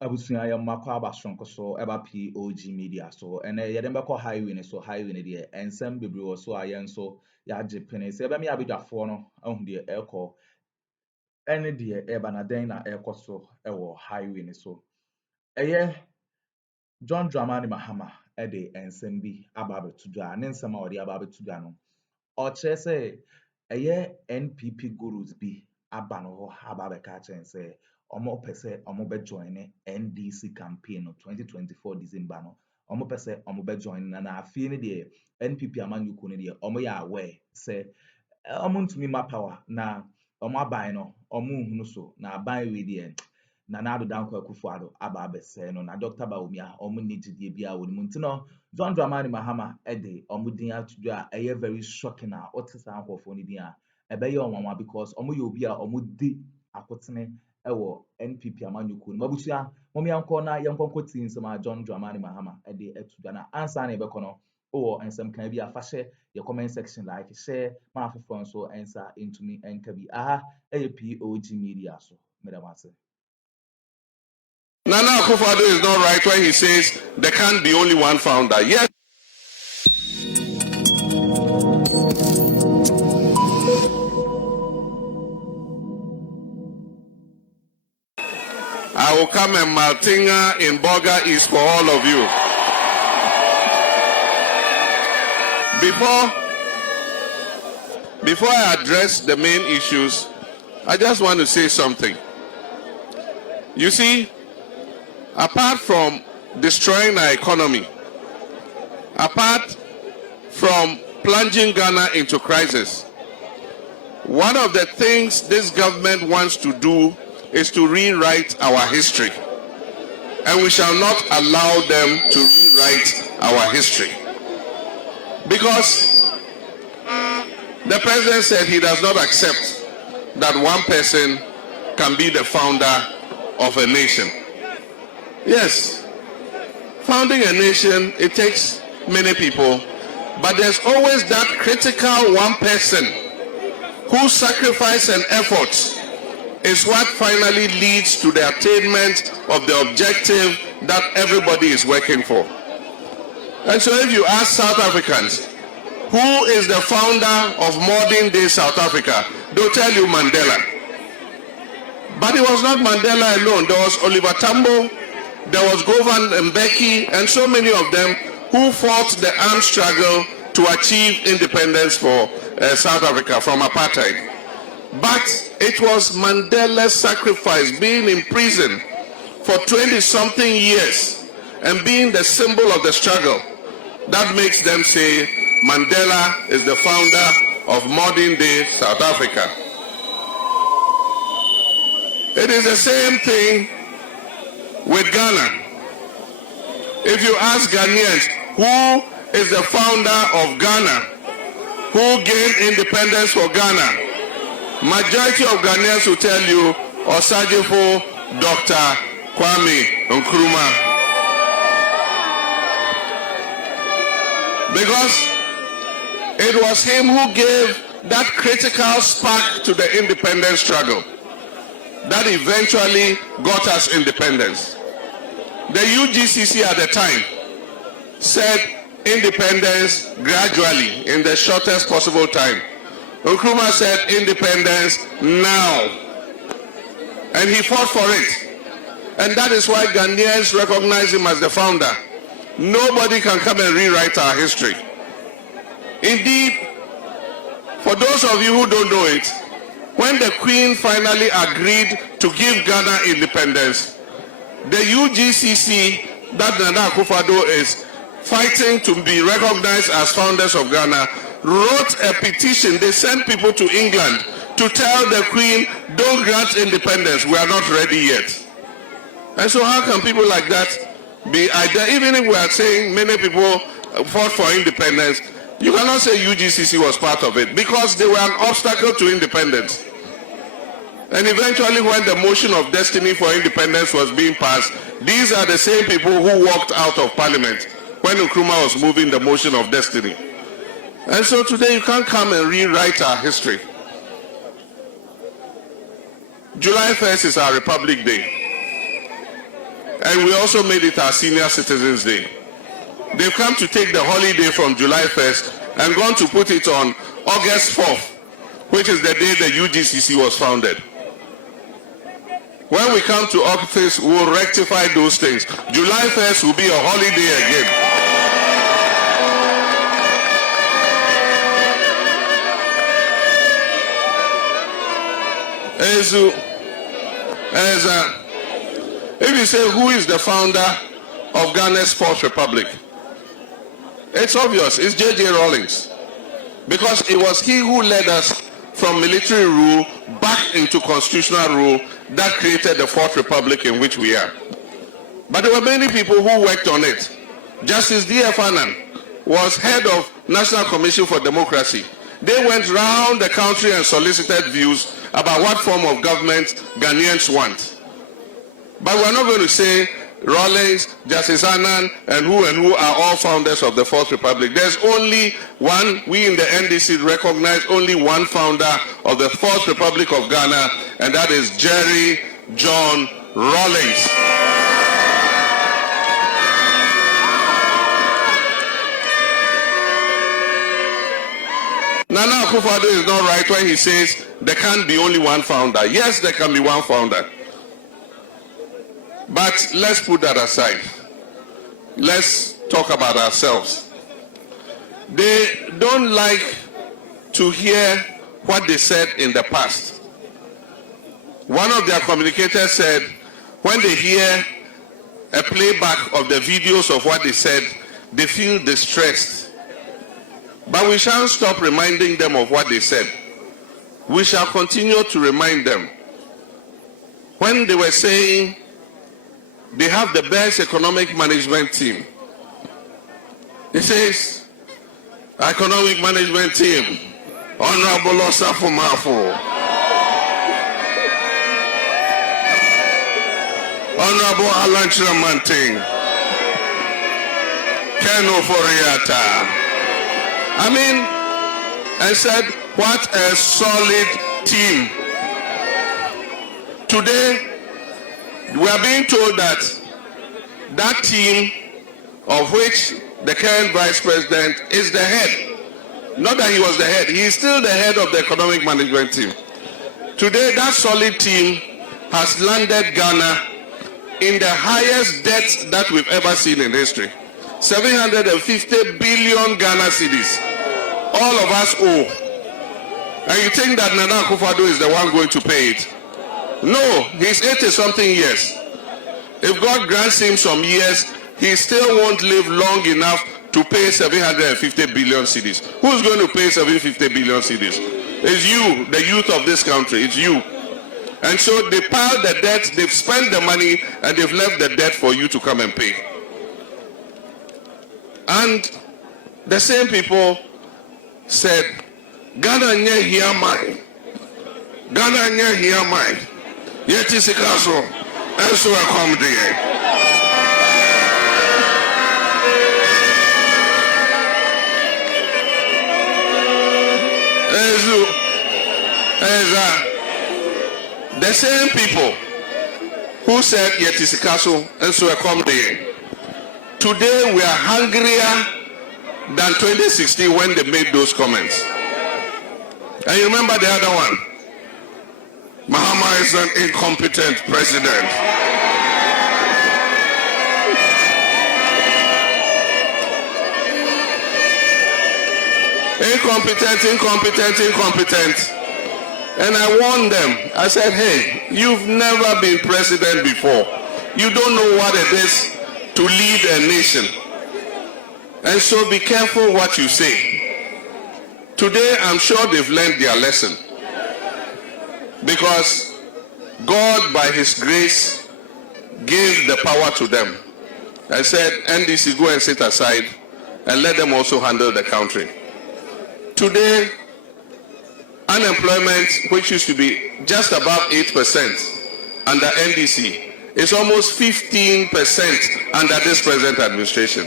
Abusua ya makwa abasonko so eba POG Media so ene yede mbekọ highway ne so highway ne de ensem bebre wo so ayen so ya jepene se ebe me abedwafo no ahun de ekọ ene de eba na den na ekọ so ewo highway ne so eye John Dramani Mahama de ensem bi ababetuga ne nsem a ode ababetuga no ọ kire se eye NPP Gǔrǔs bi aba no ho ababeka chense omo pese omo be join NDC campaign no 2024 December no omo pese omo be join na afie ne de NPP amanyuku ne de omo ya aware se omo ntumi ma power na omo aban no omo hunu so na aban we de na Addo Akuffo aba abese no na Dr. Bawumia omo nigidie bia woni mu ntino John Dramani Mahama de omo din atudwo a eye very shocking a otisa ankofo ni din a ebe ye onwanwa because omo ye obi a omo di akotene ewo NPP amanyuku no mabusia momi anko na yenkonko tin nsema John Dramani Mahama de atudwo na ansa na ebekọ no o ensem kan bi afahye ye comment section like share ma afofo nso ensa intumi enka bi aha eye POG Media so medamase. Nana Akuffo is not right when he says there can't be only one founder. Yes. I will come and Maltinga in Boga East for all of you. Before I address the main issues, I just want to say something. You see, apart from destroying our economy, apart from plunging Ghana into crisis, one of the things this government wants to do is to rewrite our history. And we shall not allow them to rewrite our history. Because the president said he does not accept that one person can be the founder of a nation. Yes, founding a nation, it takes many people, but there's always that critical one person whose sacrifice and efforts is what finally leads to the attainment of the objective that everybody is working for. And so if you ask South Africans, who is the founder of modern day South Africa, they'll tell you Mandela. But it was not Mandela alone. There was Oliver Tambo, there was Govan Mbeki, and so many of them who fought the armed struggle to achieve independence for South Africa from apartheid. But it was Mandela's sacrifice, being in prison for 20-something years and being the symbol of the struggle, that makes them say Mandela is the founder of modern day South Africa. It is the same thing with Ghana. If you ask Ghanaians, who is the founder of Ghana, who gained independence for Ghana, majority of Ghanaians will tell you Osajifo Dr. Kwame Nkrumah. Because it was him who gave that critical spark to the independence struggle that eventually got us independence. The UGCC at the time said independence gradually in the shortest possible time. Nkrumah said independence now. And he fought for it. And that is why Ghanaians recognize him as the founder. Nobody can come and rewrite our history. Indeed, for those of you who don't know it, when the Queen finally agreed to give Ghana independence, the UGCC, that Nana Akuffo is fighting to be recognized as founders of Ghana, wrote a petition. They sent people to England to tell the Queen, don't grant independence, we are not ready yet. And so how can people like that be either, even if we are saying many people fought for independence, you cannot say UGCC was part of it because they were an obstacle to independence. And eventually when the motion of destiny for independence was being passed, these are the same people who walked out of parliament when Nkrumah was moving the motion of destiny. And so today you can't come and rewrite our history. July 1st is our Republic Day. and we also made it our Senior Citizens Day. They've come to take the holiday from July 1st and gone to put it on August 4th, which is the day the UGCC was founded. When we come to office, we'll rectify those things. July 1st will be a holiday again. If you say who is the founder of Ghana's Fourth Republic, it's obvious, it's J.J. Rawlings. Because it was he who led us from military rule back into constitutional rule that created the Fourth Republic in which we are. But there were many people who worked on it. Justice D.F. Annan was head of National Commission for Democracy. They went round the country and solicited views about what form of government Ghanaians want. But we're not going to say Rawlings, Justice Annan, and who are all founders of the Fourth Republic. There's only one, we in the NDC recognize only one founder of the Fourth Republic of Ghana, and that is Jerry John Rawlings. Nana Akuffo is not right when he says there can't be only one founder. Yes, there can be one founder. But let's put that aside. Let's talk about ourselves. They don't like to hear what they said in the past. One of their communicators said when they hear a playback of the videos of what they said, they feel distressed. But we shan't stop reminding them of what they said. We shall continue to remind them. When they were saying they have the best economic management team, he says, economic management team, Honorable Osafo Mafo, Honorable Alan Chiramanting, Keno Foriata. I mean, I said, what a solid team. Today, we are being told that that team of which the current vice president is the head. Not that he was the head, he is still the head of the economic management team. Today, that solid team has landed Ghana in the highest debt that we've ever seen in history. 750 billion Ghana cedis. All of us owe. And you think that Nana Akuffo is the one going to pay it? No, he's 80-something years. If God grants him some years, he still won't live long enough to pay 750 billion cedis. Who's going to pay 750 billion cedis? It's you, the youth of this country. It's you. And so they piled the debt, they've spent the money, and they've left the debt for you to come and pay. And the same people said, Ghana nye here mine. Ghana nye here mine. Yet is a castle. And so I come there. The same people who said yet is a castle and so I come there. Today we are hungrier than 2016 when they made those comments. And you remember the other one? Mahama is an incompetent president. Incompetent. And I warned them. I said, hey, you've never been president before. You don't know what it is to lead a nation. And so be careful what you say. Today, I'm sure they've learned their lesson. Because God, by his grace, gave the power to them. I said, NDC, go and sit aside and let them also handle the country. Today, unemployment, which used to be just above 8% under NDC, is almost 15% under this present administration.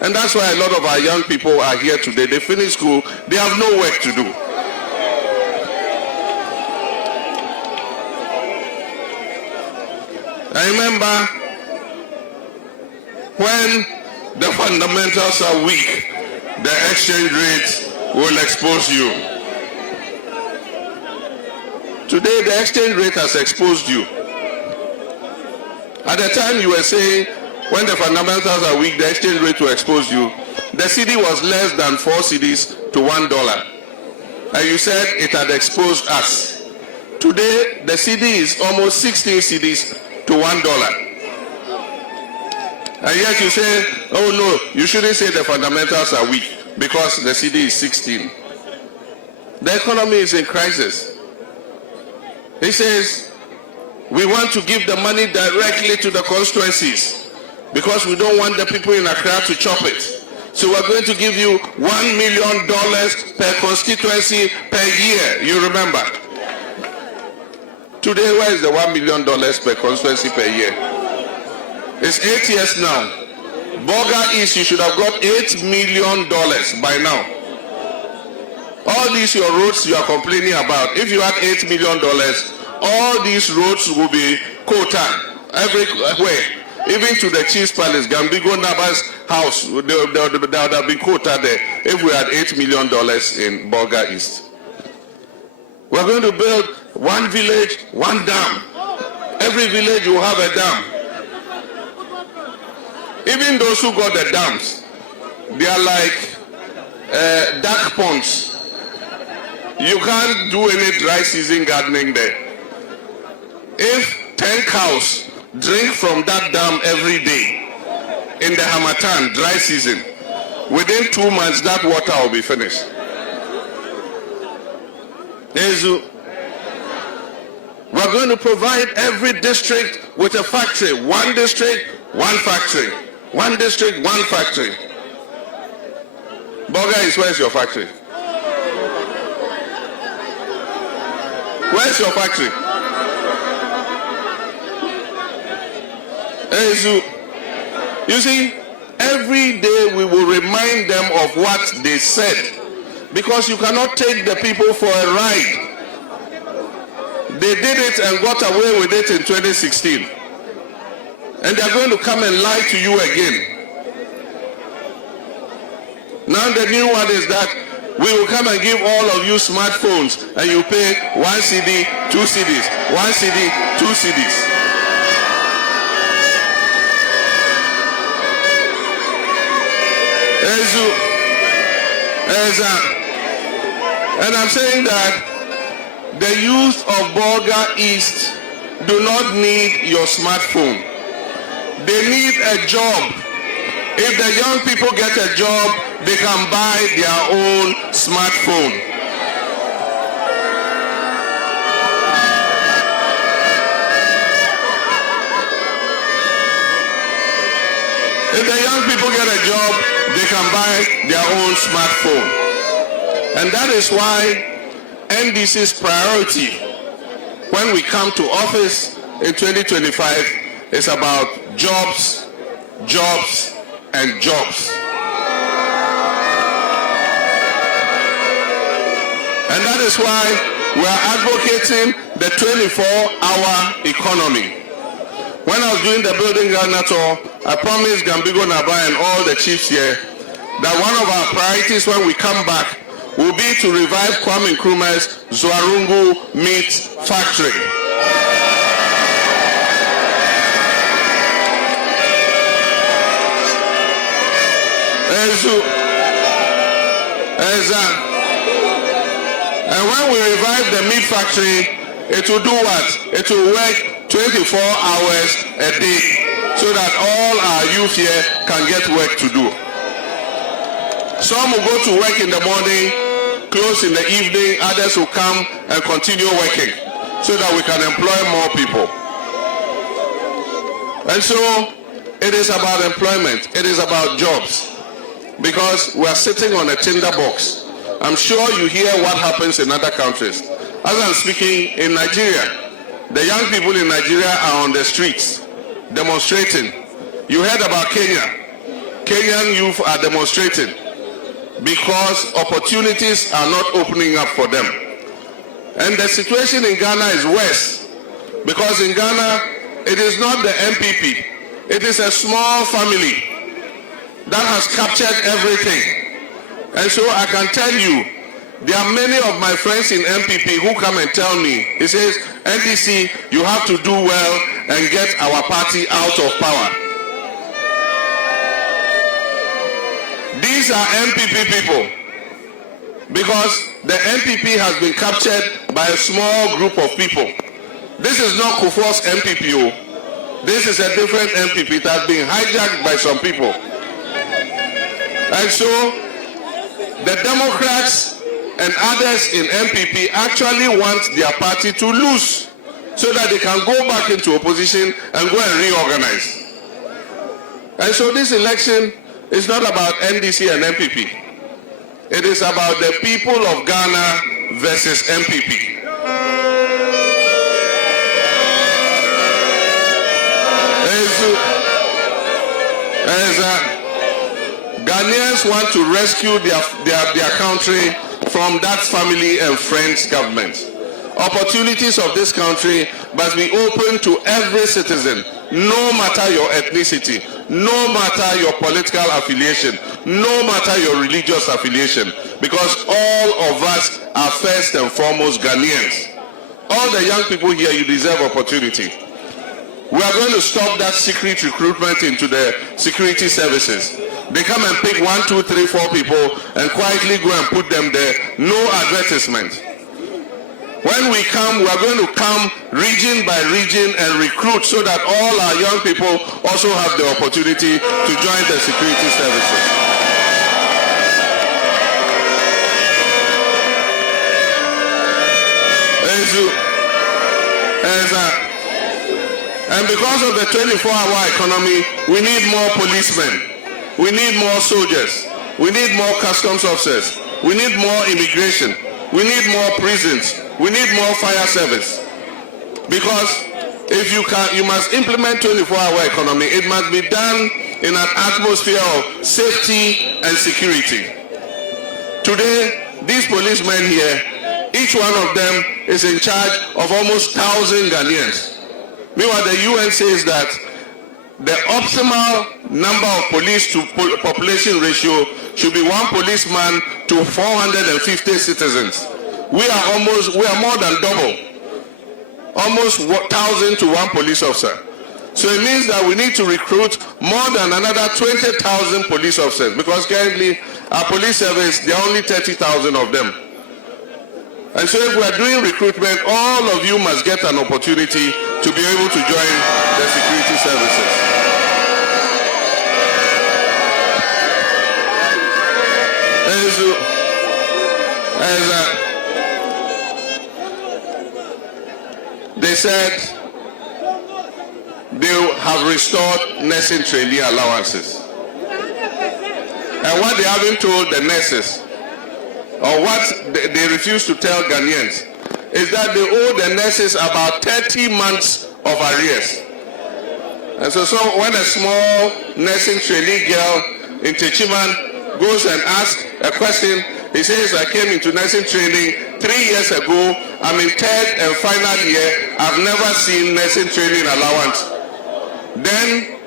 And that's why a lot of our young people are here today. They finish school, they have no work to do. I remember when the fundamentals are weak, the exchange rate will expose you. Today, the exchange rate has exposed you. At the time you were saying, when the fundamentals are weak, the exchange rate will expose you. The cedi was less than 4 cedis to $1. And you said it had exposed us. Today, the cedi is almost 16 cedis to $1. And yet you say, oh no, you shouldn't say the fundamentals are weak because the cedi is 16. The economy is in crisis. He says, we want to give the money directly to the constituencies because we don't want the people in Accra to chop it. So we're going to give you $1 million per constituency per year. You remember? Today, where is the $1 million per constituency per year? It's 8 years now. Bolga East, you should have got $8 million by now. All these your roads you are complaining about, if you had $8 million, all these roads will be quota everywhere. Even to the Chief's Palace, Gambigo Naba's house, there would have been quota there if we had $8 million in Bolga East. We're going to build one village, one dam. Every village will have a dam. Even those who got the dams, they are like dark ponds. You can't do any dry season gardening there. If 10 cows drink from that dam every day in the Hamatan dry season, within 2 months that water will be finished. We're going to provide every district with a factory. One district, one factory. One district, one factory. Bolga East, where's your factory? Where's your factory? You see, every day we will remind them of what they said, because you cannot take the people for a ride. They did it and got away with it in 2016. And they're going to come and lie to you again. Now the new one is that we will come and give all of you smartphones and you pay 1 cedi, 2 cedis, 1 cedi, 2 cedis. And I'm saying that the youth of Bolga East do not need your smartphone. They need a job. If the young people get a job, they can buy their own smartphone. If the young people get a job, they can buy their own smartphone. And that is why NDC's priority when we come to office in 2025 is about jobs, jobs, and jobs. And that is why we are advocating the 24-hour economy. When I was doing the Building Ghana tour, I promised Gambigo Naba and all the chiefs here that one of our priorities when we come back will be to revive Kwame Nkrumah's Zwarungu meat factory. And when we revive the meat factory, it will do what? It will work 24 hours a day so that all our youth here can get work to do. Some will go to work in the morning, close in the evening, others will come and continue working so that we can employ more people. And so it is about employment, it is about jobs, because we are sitting on a tinderbox. I'm sure you hear what happens in other countries. As I'm speaking, in Nigeria, the young people in Nigeria are on the streets demonstrating. You heard about Kenya. Kenyan youth are demonstrating because opportunities are not opening up for them. And the situation in Ghana is worse, because in Ghana, it is not the NPP, It is a small family that has captured everything. And so I can tell you, there are many of my friends in NPP who come and tell me, he says, NDC, you have to do well and get our party out of power. These are NPP people, because the NPP has been captured by a small group of people. This is not Akuffo's NPP. This is a different NPP that has been hijacked by some people. And so the Democrats and others in NPP actually want their party to lose so that they can go back into opposition and go and reorganize. And so this election is not about NDC and NPP. It is about the people of Ghana versus NPP. Ghanaians want to rescue their country from that family and friends government. Opportunities of this country must be open to every citizen, no matter your ethnicity, no matter your political affiliation, no matter your religious affiliation, because all of us are first and foremost Ghanaians. All the young people here, you deserve opportunity. We are going to stop that secret recruitment into the security services. They come and pick 1, 2, 3, 4 people and quietly go and put them there. No advertisement. When we come, we are going to come region by region and recruit so that all our young people also have the opportunity to join the security services. And because of the 24-hour economy, we need more policemen. We need more soldiers. We need more customs officers. We need more immigration. We need more prisons. We need more fire service. Because if you must implement 24-hour economy, it must be done in an atmosphere of safety and security. Today, these policemen here, each one of them is in charge of almost 1,000 Ghanaians. Meanwhile, the UN says that the optimal number of police to population ratio should be 1 policeman to 450 citizens. We are more than double. Almost 1,000 to 1 police officer. So it means that we need to recruit more than another 20,000 police officers, because currently our police service, there are only 30,000 of them. And so if we are doing recruitment, all of you must get an opportunity to be able to join the security services. They said they have restored nursing trainee allowances. And what they haven't told the nurses, or what they refuse to tell Ghanaians, is that they owe the nurses about 30 months of arrears. And so when a small nursing trainee girl in Techiman goes and asks a question, he says, I came into nursing training 3 years ago, I'm in 3rd and final year, I've never seen nursing training allowance. Then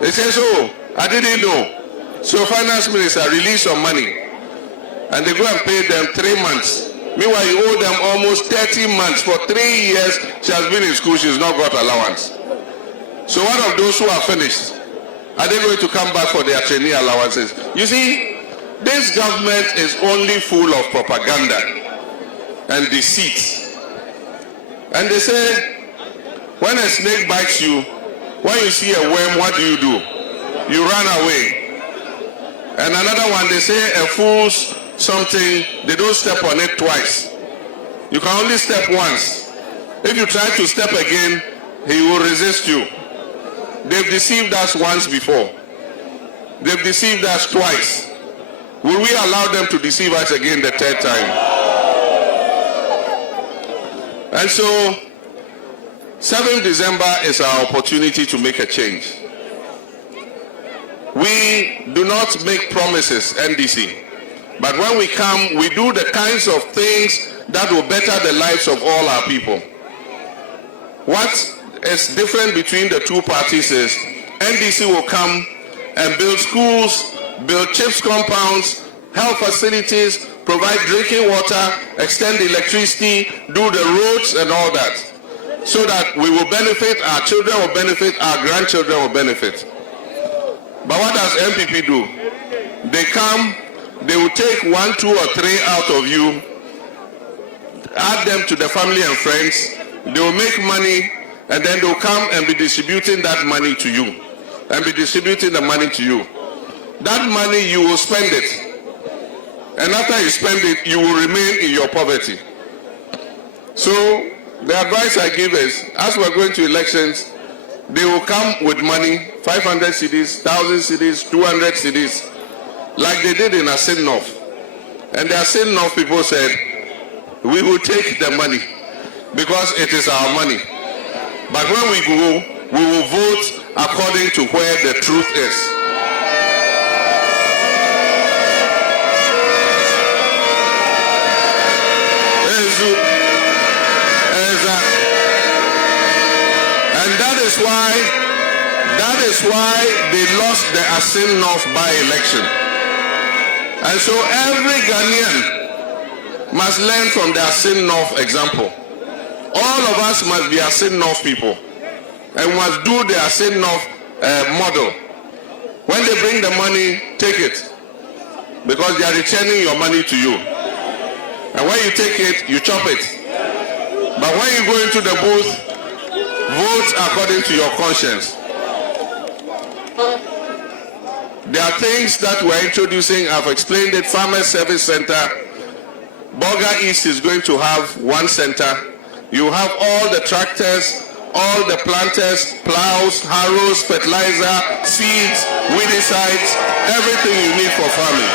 he says, oh, I didn't know. So finance minister released some money, and they go and pay them 3 months. Meanwhile, you owe them almost 30 months. For 3 years, she has been in school, she's not got allowance. So what of those who are finished? Are they going to come back for their trainee allowances? You see, this government is only full of propaganda and deceit. And they say, when a snake bites you, when you see a worm, what do? You run away. And another one, they say a fool's something, they don't step on it twice. You can only step once. If you try to step again, he will resist you. They've deceived us once before. They've deceived us twice. Will we allow them to deceive us again the 3rd time? And so 7th December is our opportunity to make a change. We do not make promises, NDC. But when we come, we do the kinds of things that will better the lives of all our people. What is different between the two parties is NDC will come and build schools, build chips compounds, health facilities, provide drinking water, extend electricity, do the roads and all that, so that we will benefit, our children will benefit, our grandchildren will benefit. But what does NPP do? They come, they will take 1, 2, or 3 out of you, add them to the family and friends, they will make money, and then they will come and be distributing that money to you, and be distributing the money to you. That money, you will spend it. And after you spend it, you will remain in your poverty. So the advice I give is, as we're going to elections, they will come with money, 500 cedis, 1,000 cedis, 200 cedis, like they did in Asin North. And the Asin North people said, we will take the money because it is our money. But when we go, we will vote according to where the truth is. And that is why they lost the Asin North by-election. And so every Ghanaian must learn from the Asin North example. All of us must be Asin North people and must do the Asin North model. When they bring the money, take it, because they are returning your money to you. And when you take it, you chop it. But when you go into the booth, vote according to your conscience. There are things that we're introducing. I've explained it. Farmers Service Center. Boga East is going to have one center. You have all the tractors, all the planters, plows, harrows, fertilizer, seeds, weedicides, everything you need for farming.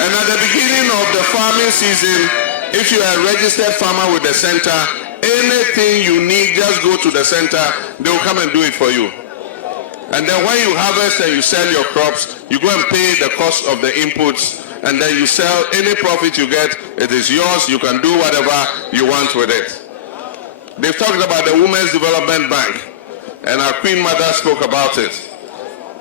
And at the beginning of the farming season, if you are a registered farmer with the center, anything you need, just go to the center, they will come and do it for you. And then when you harvest and you sell your crops, you go and pay the cost of the inputs, and then you sell any profit you get, it is yours, you can do whatever you want with it. They've talked about the Women's Development Bank, and our Queen Mother spoke about it.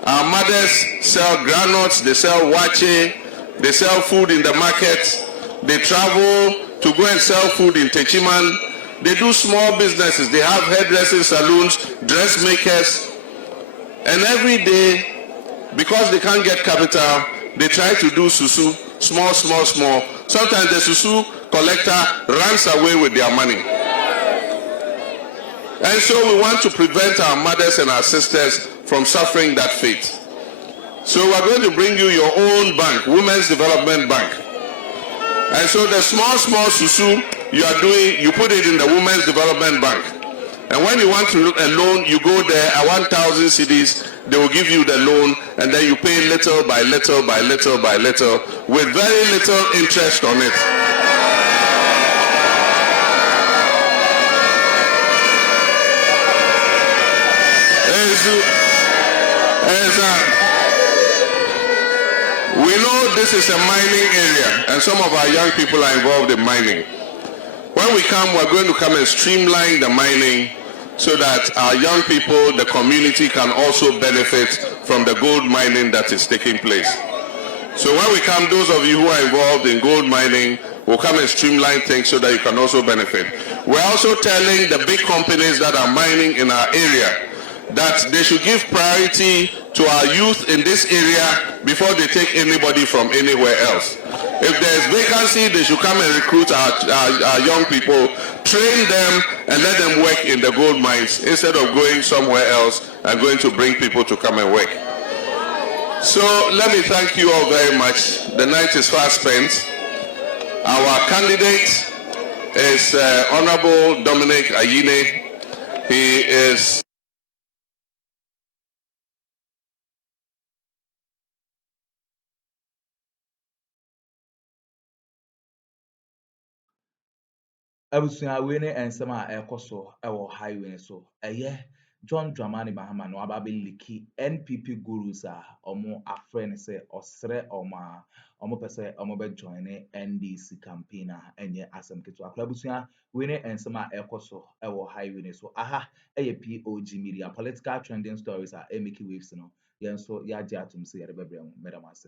Our mothers sell granules, they sell wache, they sell food in the market, they travel to go and sell food in Techiman, they do small businesses, they have hairdressing salons, dressmakers, and every day, because they can't get capital, they try to do susu, small. Sometimes the susu collector runs away with their money. And so we want to prevent our mothers and our sisters from suffering that fate. So we're going to bring you your own bank, Women's Development Bank. And so the small susu you are doing, you put it in the Women's Development Bank. And when you want to look a loan, you go there at 1,000 cedis, they will give you the loan, and then you pay little by little with very little interest on it. We know this is a mining area, and some of our young people are involved in mining. When we come, we're going to come and streamline the mining so that our young people, the community, can also benefit from the gold mining that is taking place. So when we come, those of you who are involved in gold mining will come and streamline things so that you can also benefit. We're also telling the big companies that are mining in our area that they should give priority to our youth in this area before they take anybody from anywhere else. If there's vacancy, they should come and recruit our young people, train them, and let them work in the gold mines instead of going somewhere else and going to bring people to come and work. So let me thank you all very much. The night is fast spent. Our candidate is Honorable Dominic Ayine. He is abusua we ne ensem a ekoso ewo highway so John Dramani Mahama no aba be liki NPP Gǔrǔs a omo afre ne se osre oma ɔmo pɛ sɛ ɔmo bɛ join NDC campaign a ɛnyɛ asɛm ketewa. Akora busua wei ne nsɛm a ɛkɔ so ɛwɔ highway ne so. Aha ɛyɛ POG Media political trending stories a ɛmeki waves no. Yɛn nso yɛagye atom sɛ yɛde bɛbrɛ mu. Mɛdam ase.